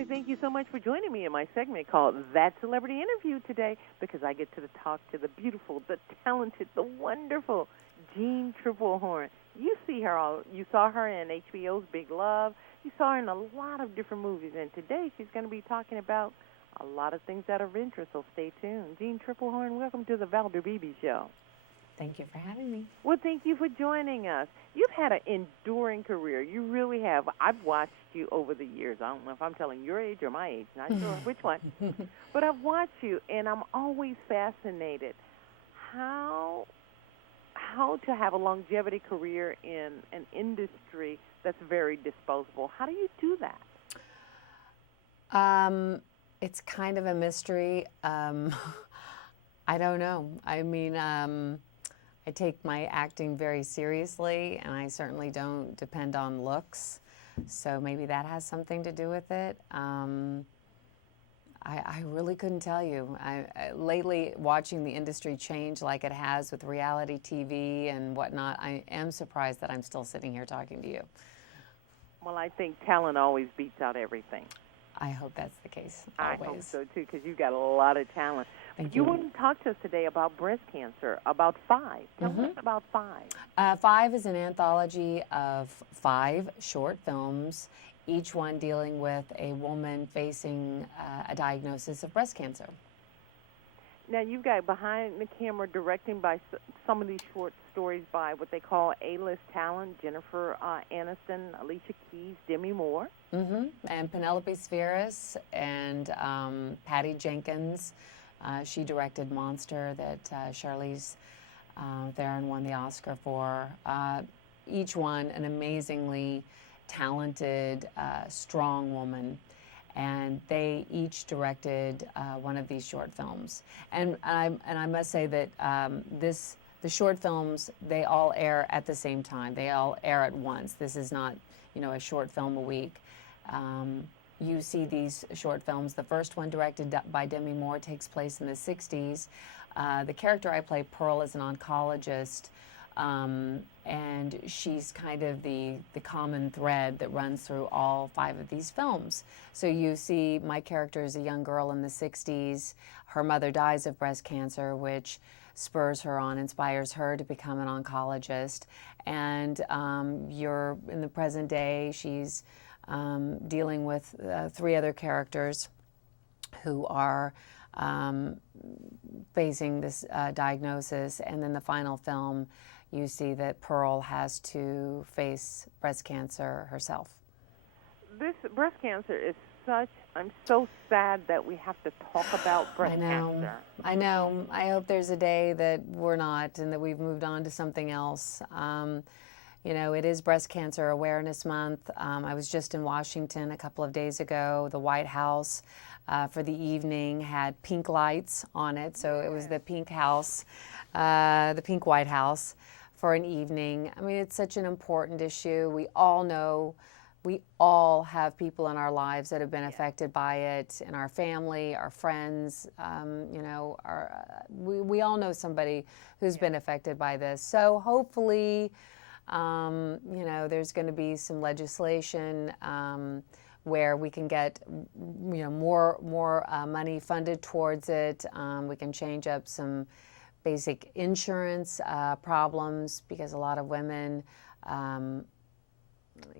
to thank you so much for joining me in my segment called That Celebrity Interview today, because I get to talk to the beautiful, the talented, the wonderful Jeanne Tripplehorn. You saw her in HBO's Big Love. You saw her in a lot of different movies, and today she's going to be talking about a lot of things that are of interest, so stay tuned. Jeanne Tripplehorn, welcome to the Valder Beebe Show. Thank you for having me. Well, thank you for joining us. You've had an enduring career. You really have. I've watched you over the years. I don't know if I'm telling your age or my age. Not sure which one. But I've watched you, and I'm always fascinated how to have a longevity career in an industry that's very disposable. How do you do that? It's kind of a mystery. I don't know. I mean, I take my acting very seriously, and I certainly don't depend on looks. So maybe that has something to do with it. I really couldn't tell you. Lately, watching the industry change like it has with reality TV and whatnot, I am surprised that I'm still sitting here talking to you. Well, I think talent always beats out everything. I hope that's the case. Always. I hope so, too, because you've got a lot of talent. Thank you you. want to talk to us today about breast cancer, about Five. Tell us about Five. Five is an anthology of 5 short films, each one dealing with a woman facing a diagnosis of breast cancer. Now, you've got behind the camera directing by some of these short stories by what they call A-list talent, Jennifer Aniston, Alicia Keys, Demi Moore. And Penelope Spheris and Patty Jenkins. She directed Monster that Charlize Theron won the Oscar for. Each one an amazingly talented, strong woman. And they each directed one of these short films. And I must say that the short films, they all air at the same time. They all air at once. This is not, a short film a week. You see these short films. The first one, directed by Demi Moore, takes place in the 60s. The character I play, Pearl, is an oncologist, and she's kind of the common thread that runs through all 5 of these films. So you see my character is a young girl in the 60s. Her mother dies of breast cancer, which spurs her on, inspires her to become an oncologist. And you're in the present day, she's dealing with 3 other characters who are facing this diagnosis. And then the final film, you see that Pearl has to face breast cancer herself. This breast cancer is I'm so sad that we have to talk about breast cancer. I know. I hope there's a day that we're not and that we've moved on to something else. It is Breast Cancer Awareness Month. I was just in Washington a couple of days ago. The White House for the evening had pink lights on it, so it was the pink house, the pink White House for an evening. I mean, it's such an important issue. We all know, we all have people in our lives that have been affected by it, in our family, our friends, we all know somebody who's been affected by this. So hopefully, there's going to be some legislation where we can get, more money funded towards it. We can change up some basic insurance problems, because a lot of women,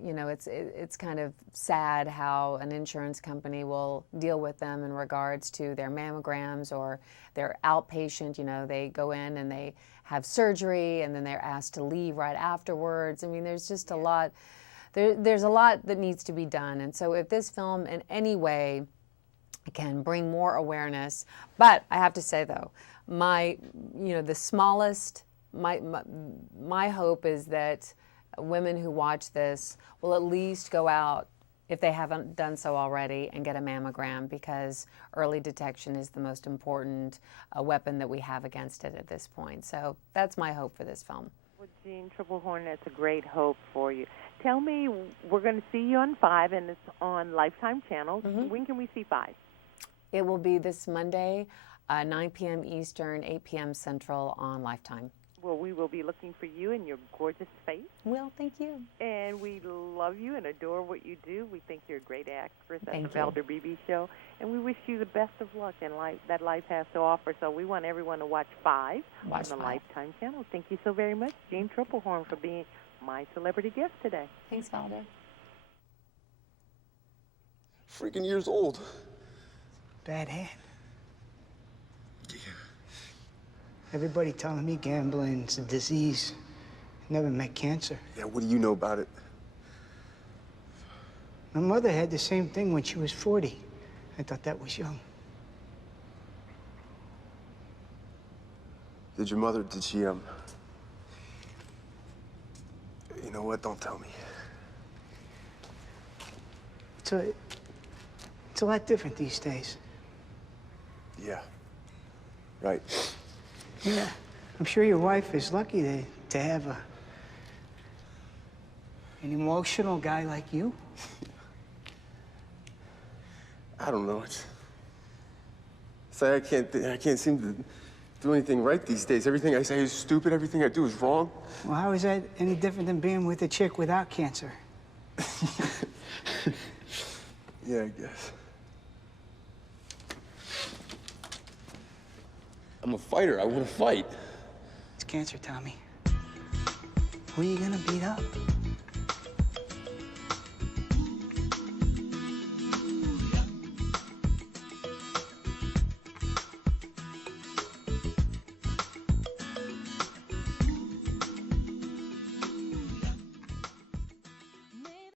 it's kind of sad how an insurance company will deal with them in regards to their mammograms or their outpatient. They go in and they have surgery and then they're asked to leave right afterwards. I mean, there's just a lot. There's a lot that needs to be done. And so if this film in any way can bring more awareness, but I have to say though, my hope is that women who watch this will at least go out, if they haven't done so already, and get a mammogram, because early detection is the most important weapon that we have against it at this point. So that's my hope for this film. Well, Jeanne Tripplehorn, that's a great hope for you. Tell me, we're going to see you on 5, and it's on Lifetime channels. When can we see 5? It will be this Monday, 9 p.m. Eastern, 8 p.m. Central on Lifetime. Well, we will be looking for you and your gorgeous face. Well, thank you. And we love you and adore what you do. We think you're a great actress at Thank the you. Valder Beebe Show. And we wish you the best of luck in life that life has to offer. So we want everyone to watch 5 on the Lifetime channel. Thank you so very much, Jeanne Tripplehorn, for being my celebrity guest today. Thanks, Valder. Freaking years old. Bad hand. Everybody telling me gambling's a disease. Never met cancer. Yeah, what do you know about it? My mother had the same thing when she was 40. I thought that was young. Did your mother, did she, You know what? Don't tell me. It's a lot different these days. Yeah. Right. Yeah, I'm sure your wife is lucky to have an emotional guy like you. I don't know. It's like I can't seem to do anything right these days. Everything I say is stupid. Everything I do is wrong. Well, how is that any different than being with a chick without cancer? Yeah, I guess. I'm a fighter. I want to fight. It's cancer, Tommy. Who are you gonna beat up?